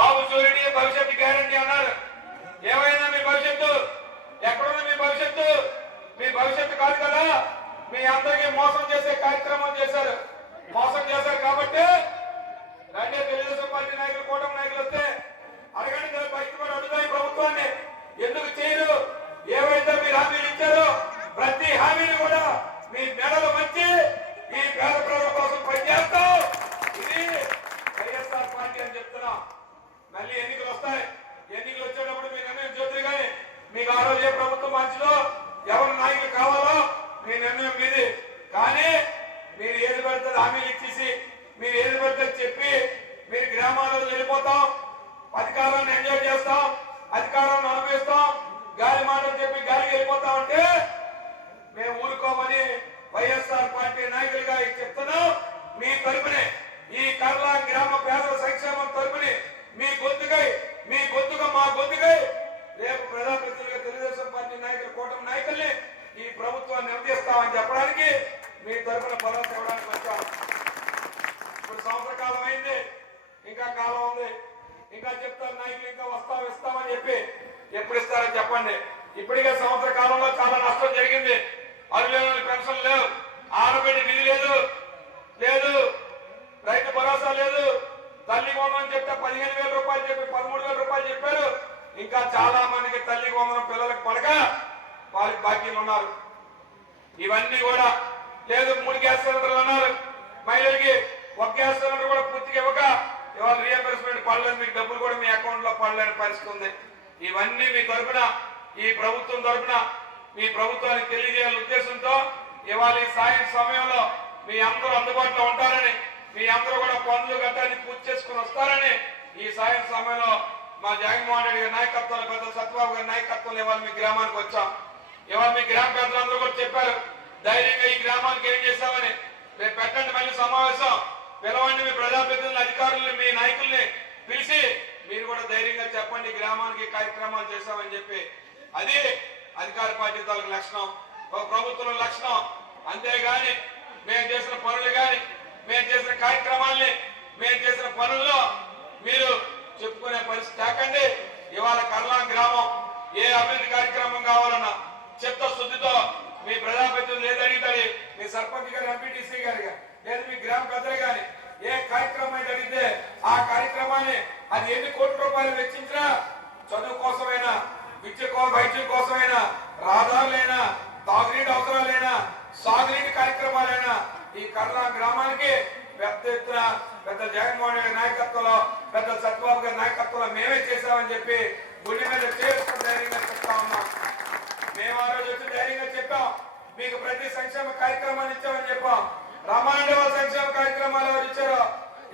బాబు surety భవిష్యత్తు guarantee అన్నారు. ఏమైనా మీ భవిష్యత్తు ఎక్కడుంది? మీ భవిష్యత్తు మీ భవిష్యత్తు కాదు కదా. మీ అందరికీ మోసం చేసే కార్యక్రమం చేశారు, మోసం చేశారు. కాబట్టి రండి, తెలుగుదేశం పార్టీ నాయకులు, కూటమి నాయకులు వస్తే అడగండి కదా, బయటపడి అడుగుతాయి ప్రభుత్వాన్ని ఎందుకు చేయరు? ఏవైతే మీరు హామీలు ఇచ్చారో ప్రతి హామీని కూడా మీ మెడలు మంచి ఈ పేద ప్రజల కోసం పనిచేస్తాం. ఇది వైఎస్ఆర్ పార్టీ అని చెప్తున్నా. మళ్ళీ ఎన్నికలు వస్తాయి, ఎన్నికలు వచ్చేటప్పుడు మీ నిర్ణయం జ్యోతి గాని మీకు ఆ రోజు ఏ ప్రభుత్వం మంచిదో, ఎవరు నాయకులు కావాలో మీ నిర్ణయం మీది. కానీ మీరు ఏది పడితే హామీలు ఇచ్చేసి మీరు ఏది పడితే చెప్పి మీరు గ్రామాల్లో వెళ్ళిపోతాం, అధికారాన్ని ఎంజాయ్ చేస్తాం, అధికారాన్ని అనుభవిస్తాం, గాలి మాటలు చెప్పి గాలికి వెళ్ళిపోతాం అంటే మేము ఊరుకోమని వైఎస్ఆర్ పార్టీ నాయకులుగా చెప్తున్నాం. మీ తరపునే ఈ కర్లా గ్రామ పేదల సంక్షేమం తరపుని మీ గొంతుగా మా గొంతుకై రేపు ప్రజాప్రతినిధులుగా తెలుగుదేశం పార్టీ నాయకులు, కూటమి నాయకుల్ని ఈ ప్రభుత్వాన్ని నిలదీస్తామని చెప్పడానికి మీ తరపున భరోసా ఇవ్వడానికి వచ్చాం. ఇప్పుడు సంవత్సర కాలం అయింది, ఇంకా కాలం ఉంది. ఇంకా చెప్తారు నాయకులు ఇంకా ఇస్తామని చెప్పి ఎప్పుడు ఇస్తారో చెప్పండి. ఇప్పటికే సంవత్సర కాలంలో చాలా నష్టం జరిగింది. అర్హులైన పెన్షన్ లేవు, ఆడబిడ్డ నిధి లేదు, రైతు భరోసా లేదు, తల్లి వందనం చెప్తే 15,000 రూపాయలు చెప్పి 13,000 రూపాయలు చెప్పారు. ఇంకా చాలా మందికి తల్లి వందనం పిల్లలకు పడక వాళ్ళకి బాకీలు ఉన్నారు. ఇవన్నీ కూడా లేదు. 3 గ్యాస్ సిలిండర్లు అన్నారు, మహిళలకి 1 గ్యాస్ సిలిండర్ కూడా పూర్తిగా ఇవ్వక ఇవాళ రీఎంబర్స్మెంట్ పడలేదు, మీకు డబ్బులు కూడా మీ అకౌంట్ లో పడలేని పరిస్థితి ఉంది. ఇవన్నీ మీ తరఫున, ఈ ప్రభుత్వం తరఫున మీ ప్రభుత్వానికి తెలియజేయాలనే ఉద్దేశంతో ఇవాళ ఈ సాయం సమయంలో మీ అందరూ అందుబాటులో ఉంటారని, మీ అందరూ కూడా పనులు గట్టాన్ని పూర్తి చేసుకుని వస్తారని ఈ సాయం సమయంలో మా జగన్మోహన్ రెడ్డి గారి నాయకత్వంలో, పెద్ద సత్యబాబు గారి నాయకత్వంలో ఇవాళ మీ గ్రామానికి వచ్చాం. ఇవాళ మీ గ్రామ పెద్దలందరూ కూడా చెప్పారు ధైర్యంగా ఈ గ్రామానికి ఏం చేశామని. రేపు పెట్టండి మళ్ళీ సమావేశం, పిలవండి మీ ప్రజాప్రతినిధులు, అధికారుల్ని, మీ నాయకుల్ని పిలిచి మీరు కూడా ధైర్యంగా చెప్పండి గ్రామానికి కార్యక్రమాలు చేశామని చెప్పి. అది అధికార పార్టీ తాలూకు లక్షణం, ఒక ప్రభుత్వం లక్షణం. అంతేగాని మేము చేసిన పనులు కానీ, మేము చేసిన కార్యక్రమాల్ని, మేము చేసిన పనుల్లో మీరు చెప్పుకునే పరిస్థితి కాకండి. ఇవాళ కర్లా గ్రామం ఏ అభివృద్ధి కార్యక్రమం కావాలన్నా చిత్తశుద్ధితో మీ ప్రజాప్రతినిధులు ఏది అడిగితే, మీ సర్పంచ్ గారు, ఎంపీటీసీ గారు లేదు మీ గ్రామ పెద్దలు కానీ ఏ కార్యక్రమం అయితే అడిగితే ఆ కార్యక్రమాన్ని అది ఎన్ని కోట్ల రూపాయలు వెచ్చించినా, చదువు కోసమైనా, వైద్యం కోసమైనా, రహదారులైనా, తాగునీటి అవసరాలైనా, సాగునీటి కార్యక్రమాలైనా ఈ కర్లా గ్రామానికి పెద్ద ఎత్తున పెద్ద జగన్మోహన్ రెడ్డి నాయకత్వంలో, పెద్ద సత్యబాబు గారి నాయకత్వంలో మేమే చేశామని చెప్పి గుండె మీద చేసుకుని ధైర్యంగా చెప్తా ఉన్నాం. మేము ఆ రోజు వచ్చి ధైర్యంగా చెప్పాం, మీకు ప్రతి సంక్షేమ కార్యక్రమాన్ని ఇచ్చామని చెప్పాం. రామాయణ సంక్షేమ కార్యక్రమాలు ఎవరు ఇచ్చారో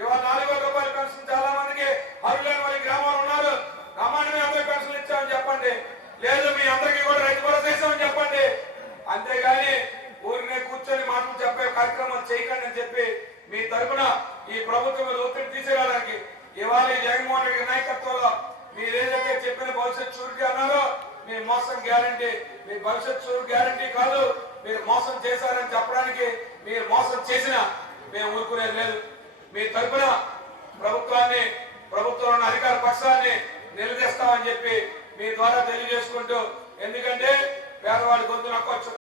ఇవాళ 4,000 రూపాయల పెన్షన్ చాలా మందికి అర్హులైన వాళ్ళ గ్రామాలు ఉన్నారు. రామాయణమే అందరికి పెన్షన్ ఇచ్చామని చెప్పండి. లేదు మీ అందరికీ కూడా రైతు భరోసా ఇస్తామని చెప్పండి. అంతేగాని ఊరినే కూర్చొని మాటలు చెప్పే కార్యక్రమం చేయకండి అని చెప్పి మీ తరఫున ఈ ప్రభుత్వం మీద ఒత్తిడి తీసేయడానికి ఇవాళ జగన్మోహన్ రెడ్డి నాయకత్వంలో మీరు ఏదైతే చెప్పిన భవిష్యత్ షూరిటీ అన్నారో మీ మోసం గ్యారంటీ, మీ భవిష్యత్ షూరిటీ గ్యారంటీ కాదు. మీరు మోసం చేశారని చెప్పడానికి, మీరు మోసం చేసినా మేము ఊరుకునేది లేదు. మీ తరఫున ప్రభుత్వంలో అధికార పక్షాన్ని నిలదీస్తామని చెప్పి మీ ద్వారా తెలియజేసుకుంటూ, ఎందుకంటే పేదవాడి గొంతు నొక్కొచ్చు,